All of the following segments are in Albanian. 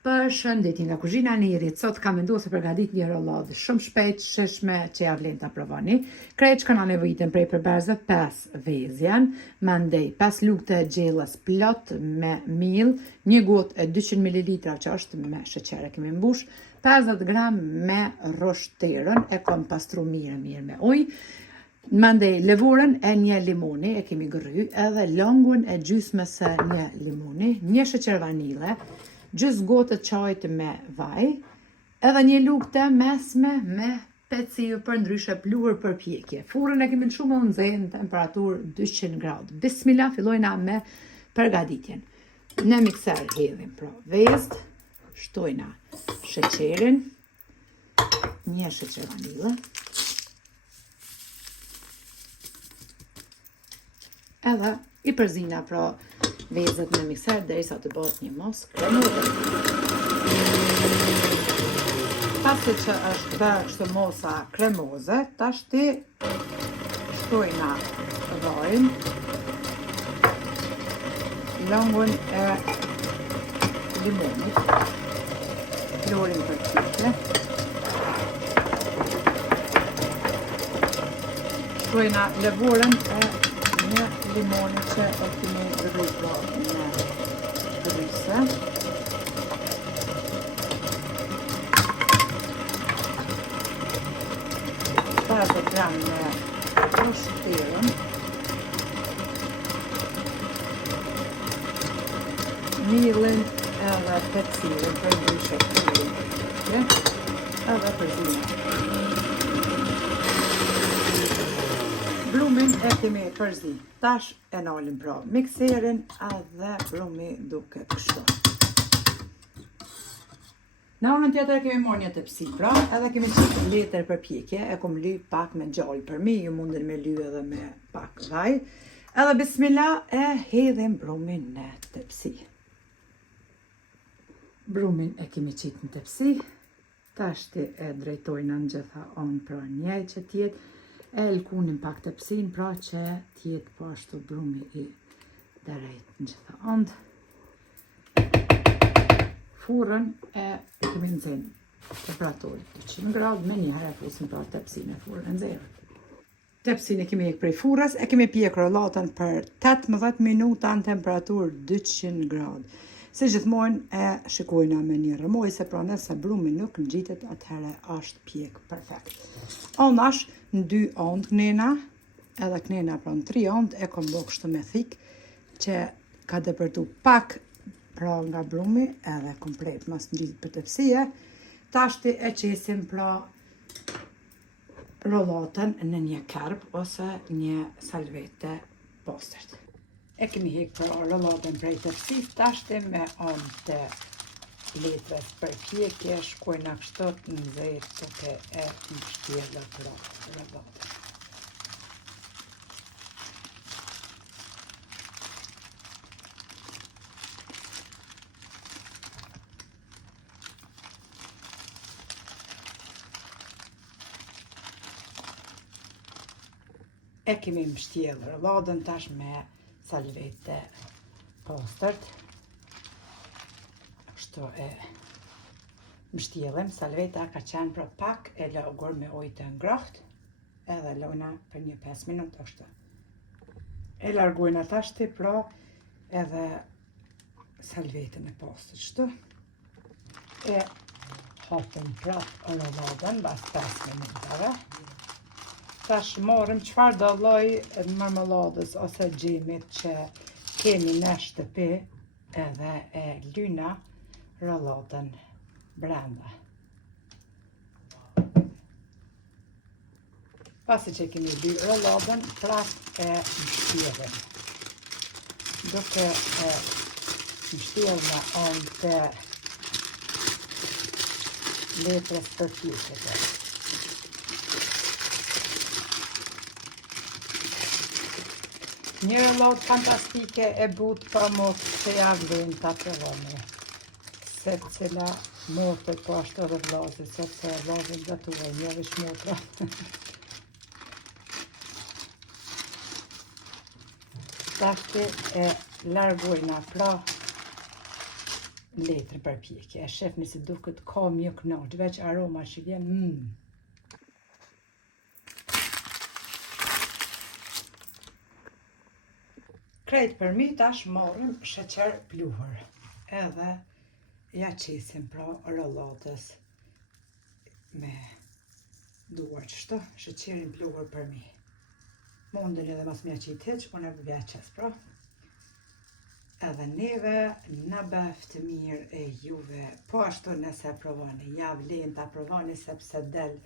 Përshëndetje nga kuzhina e Nirit. Sot kam menduar se përgatit një rolladë shumë shpejt, shishme që ja vlen ta provoni. Krejt që kanë nevojitën prej përberzve 5 vezjan, mandej 5 lugë të gjellës plot me miell, një gotë e 200 ml që është me sheqer e kemi mbush, 50 gram me roshterën e kam pastru mirë me ujë. Mandej lëvurën e një limoni e kemi gërry, edhe longun e gjysmës së një limoni, një sheqer vanile, gjys gotë të çajit me vaj, edhe një lugë të mesme me peciv për ndryshe pluhur për pjekje. Furrën e kemi lëshu me nxehtë në temperaturë 200 gradë. Bismillah, fillojna me përgatitjen. Në mikser hedhim pra vezët, shtojna sheqerin, një sheqer vanile, edhe i përzina pra vezët në mikser derisa të bëhet një mos kremoze. Pasi që është bërë kështu mosa kremoze, tash ti shtojna vajin, longun e limonit, florin për pjekje, shtojna lëvurën e një limoni që e kemi rrujtro në gryse. Pasë gram me roshterën, miellin edhe pecivin për ndryshe pluhrin për pjekje, edhe përzinë. Brumin e kemi përzi. Tash e nalim pra mikserin edhe brumi duke kështu. Në anën tjetër kemi marrë një tepsi pra, edhe kemi qikë letër për pjekje, e kom ly pak me gjallë për mi, ju mundin me ly edhe me pak vaj. Edhe bismillah e hedhim brumin në tepsi. Brumin e kemi qikë në tepsi, tash ti e drejtojna në gjitha anë pra njej që tjetë, e lkunim pak tepsin pra që tjetë po ashtu brumi i drejt në gjitha andë. Furrën e kemi nxenë temperaturë 200 gradë, me njëherë e fusim pra tepsin e furrën e nxehur. Tepsin e kemi hek prej furrës, e kemi pjek rollatën për 18 minuta në temperaturë 200 gradë. Si gjithmonë e shikojna me një rëmojse, pra nëse brumi nuk ngjitet, atëherë është pjek perfekt. Anash në 2 anë knena, edhe knena pra në 3 anë, e kom bë kështu me thik, që ka depërtu pak pra nga brumi, edhe komplet mas ngjitet për tepsie. Tashti e qesim pra rollatën në një kerb ose një salvete pastërt. E kemi hek pra rollatën prej tepsis, tashti me anë të letrës për pjekje, shkojna kështu në nxehtë duke e mbështjellë pra rollatën. E kemi mbështjellë rollatën tash me salvete pastërt. Kështu e mbështjellëm, salveta ka qenë pra pak e lagur me ujë të ngrohtë, edhe lojna për një 5 minuta kështu. E largojna tashti pra edhe salvetën e pastërt kështu. E hapëm prap rollatën pas 5 minutave. Tash marrim çfarë do lloj marmeladës ose xhimit që kemi në shtëpi, edhe e lyna rollatën brenda. Pasi që kemi ly rollatën, prap e mbështjellim. Duke e mbështjellë me anë të letrës për pjekje. Një rëllot fantastike e but pa mos që ja vlen të provoni. Se cila motët po ashtu edhe vlazit, sepse vlazit gatuaj, një vish motra. Tafti e largojna pra letrën për pjekje. E shefni si duket ka mjë knaq, veç aroma që vjen, Krejt për mi tash morëm sheqer pluhur, edhe ja qesim pra rëllatës me duar qështu, sheqerin pluhur për mi. Mundin edhe mas mja qitë heq, unë e vjeqes pra. Edhe neve në bëft mirë e juve, po ashtu nëse provoni, ja vlen ta provoni sepse del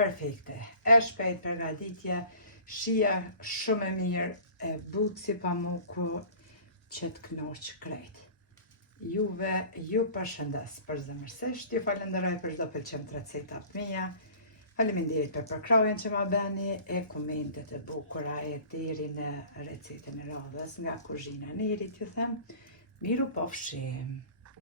perfekte. E shpejt përgatitje, shia shumë e mirë, e but si pamuku që të knoq krejt. Juve ju përshëndes përzemërsisht, ju falenderoj për çdo pëlqim të recetat mia. Faleminderit për përkrajen që ma beni e komentet e bukura e deri në recetën e radhës nga kuzhina Nerit, ju them, miru pafshim.